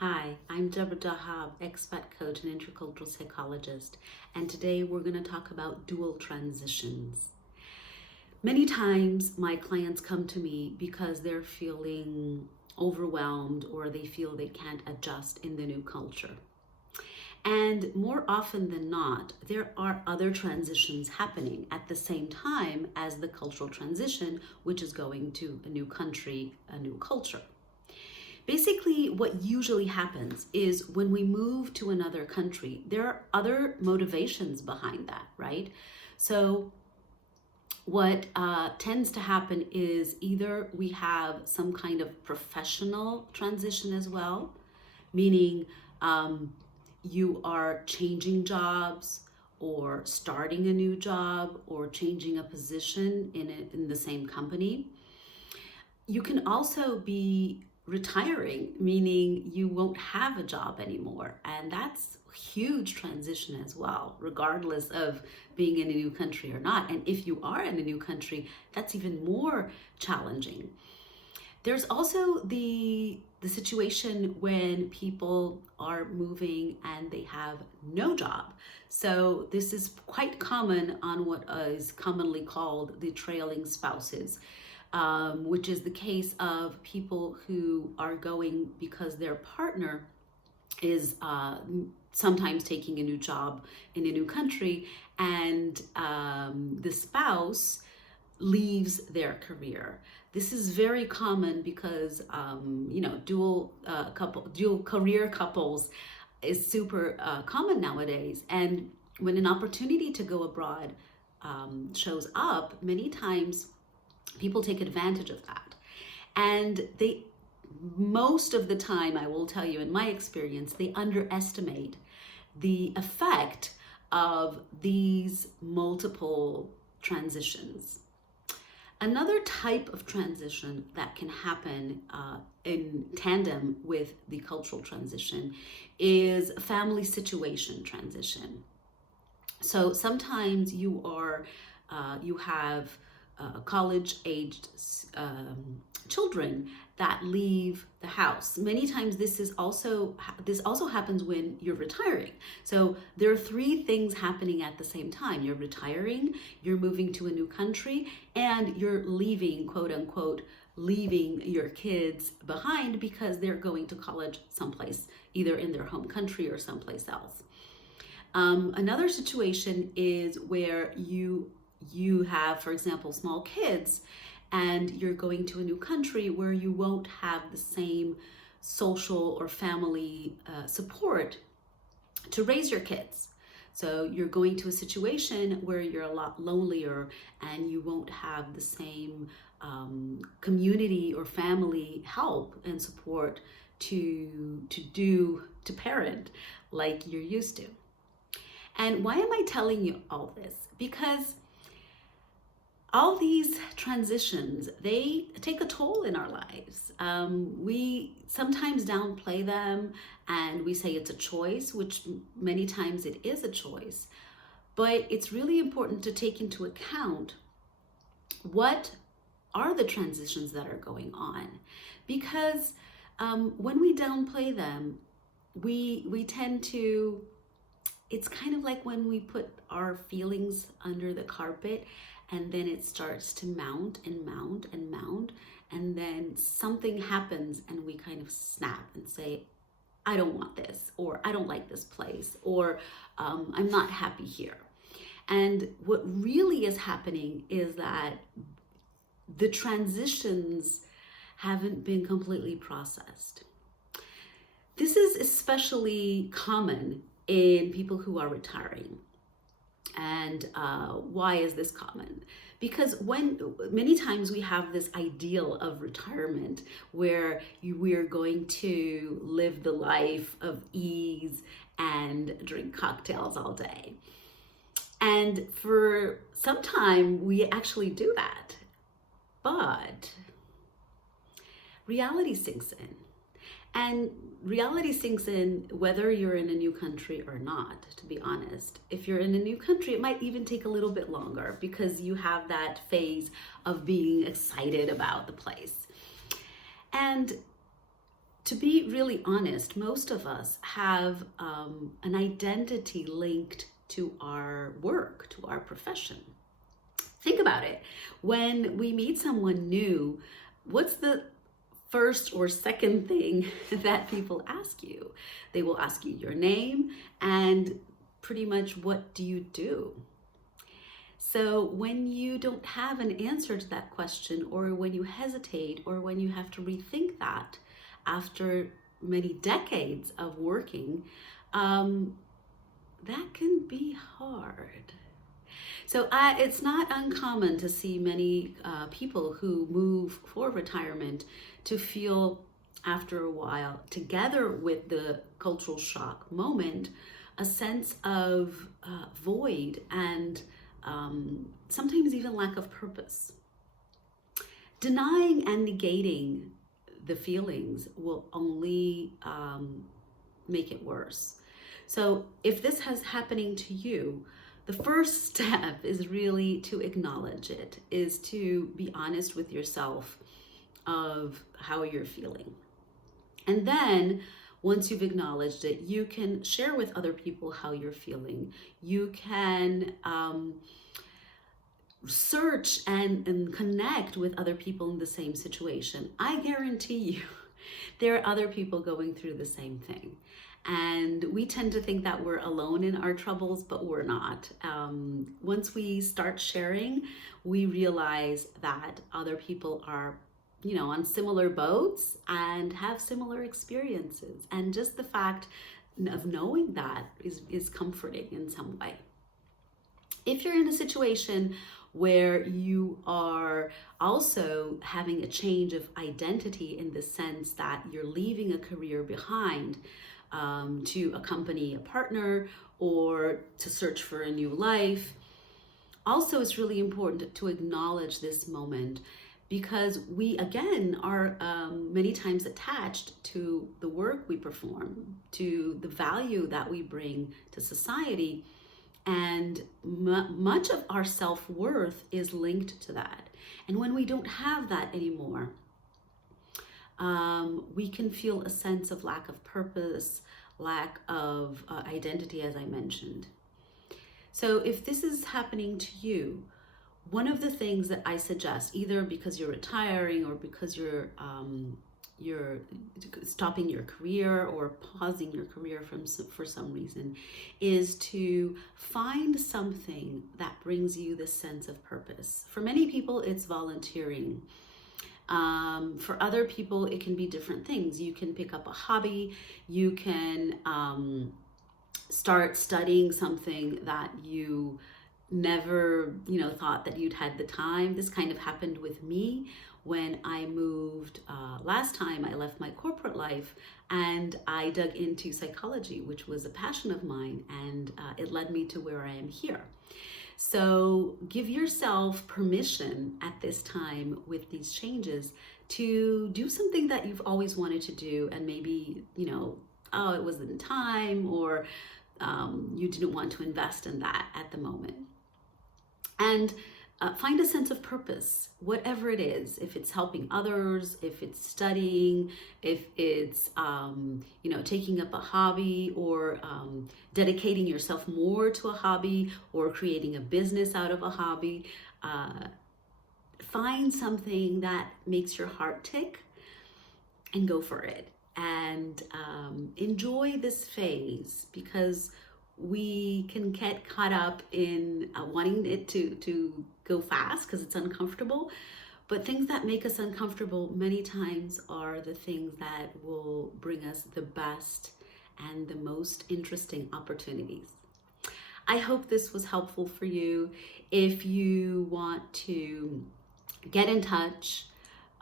Hi, I'm Deborah Dahab, expat coach and intercultural psychologist, and today we're going to talk about dual transitions. Many times my clients come to me because they're feeling overwhelmed or they feel they can't adjust in the new culture. And more often than not, there are other transitions happening at the same time as the cultural transition, which is going to a new country, a new culture. Basically, what usually happens is when we move to another country, there are other motivations behind that, right? So what tends to happen is either we have some kind of professional transition as well, meaning you are changing jobs or starting a new job or changing a position in the same company. You can also be retiring, meaning you won't have a job anymore. And that's a huge transition as well, regardless of being in a new country or not. And if you are in a new country, that's even more challenging. There's also the situation when people are moving and they have no job. So this is quite common on what is commonly called the trailing spouses. Which is the case of people who are going because their partner is sometimes taking a new job in a new country, and the spouse leaves their career. This is very common because dual career couples is super common nowadays, and when an opportunity to go abroad shows up, many times people take advantage of that. And most of the time, I will tell you in my experience, they underestimate the effect of these multiple transitions. Another type of transition that can happen in tandem with the cultural transition is family situation transition. So sometimes you have college-aged children that leave the house. Many times this also happens when you're retiring. So there are three things happening at the same time. You're retiring, you're moving to a new country, and you're leaving, quote unquote, leaving your kids behind because they're going to college someplace, either in their home country or someplace else. Another situation is where you have, for example, small kids, and you're going to a new country where you won't have the same social or family support to raise your kids. So you're going to a situation where you're a lot lonelier and you won't have the same community or family help and support to parent like you're used to. And why am I telling you all this? Because all these transitions, they take a toll in our lives. We sometimes downplay them and we say it's a choice, which many times it is a choice. But it's really important to take into account what are the transitions that are going on. Because when we downplay them, we tend to, it's kind of like when we put our feelings under the carpet, and then it starts to mount and mount and mount, and then something happens and we kind of snap and say, I don't want this, or I don't like this place, or I'm not happy here. And what really is happening is that the transitions haven't been completely processed. This is especially common in people who are retiring. And why is this common? Because many times we have this ideal of retirement where we're going to live the life of ease and drink cocktails all day. And for some time, we actually do that. But reality sinks in. And reality sinks in whether you're in a new country or not, to be honest. If you're in a new country, it might even take a little bit longer because you have that phase of being excited about the place. And To be really honest, most of us have an identity linked to our work, to our profession. Think about it. When we meet someone new, what's the first or second thing that people ask you? They will ask you your name and pretty much what do you do? So when you don't have an answer to that question, or when you hesitate, or when you have to rethink that after many decades of working, that can be hard. So it's not uncommon to see many people who move for retirement to feel, after a while, together with the cultural shock moment, a sense of void and sometimes even lack of purpose. Denying and negating the feelings will only make it worse. So if this is happening to you, the first step is really to acknowledge it, is to be honest with yourself of how you're feeling. And then once you've acknowledged it, you can share with other people how you're feeling. You can search and connect with other people in the same situation. I guarantee you, there are other people going through the same thing. And we tend to think that we're alone in our troubles, but we're not. Once we start sharing, we realize that other people are, on similar boats and have similar experiences. And just the fact of knowing that is comforting in some way. If you're in a situation where you are also having a change of identity, in the sense that you're leaving a career behind to accompany a partner or to search for a new life, also it's really important to acknowledge this moment, because we again are many times attached to the work we perform, to the value that we bring to society. And much of our self-worth is linked to that. And when we don't have that anymore, we can feel a sense of lack of purpose, lack of identity, as I mentioned. So if this is happening to you, one of the things that I suggest, either because you're retiring or because you're stopping your career or pausing your career for some reason, is to find something that brings you this sense of purpose. For many people, it's volunteering. For other people, it can be different things. You can pick up a hobby. You can start studying something that you never, thought that you'd had the time. This kind of happened with me when I moved last time. I left my corporate life and I dug into psychology, which was a passion of mine, and it led me to where I am here. So give yourself permission at this time with these changes to do something that you've always wanted to do, and maybe, it wasn't time, or you didn't want to invest in that at the moment. And find a sense of purpose, whatever it is. If it's helping others, if it's studying, if it's taking up a hobby, or dedicating yourself more to a hobby, or creating a business out of a hobby. Find something that makes your heart tick and go for it. And enjoy this phase, because we can get caught up in wanting it to go fast because it's uncomfortable. But things that make us uncomfortable many times are the things that will bring us the best and the most interesting opportunities. I hope this was helpful for you. If you want to get in touch,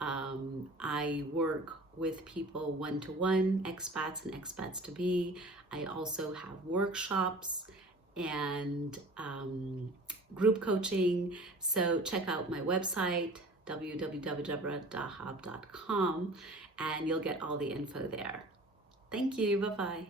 I work with people one-to-one, expats and expats to be. I also have workshops and group coaching. So check out my website, www.deborah.dahab.com, and you'll get all the info there. Thank you. Bye-bye.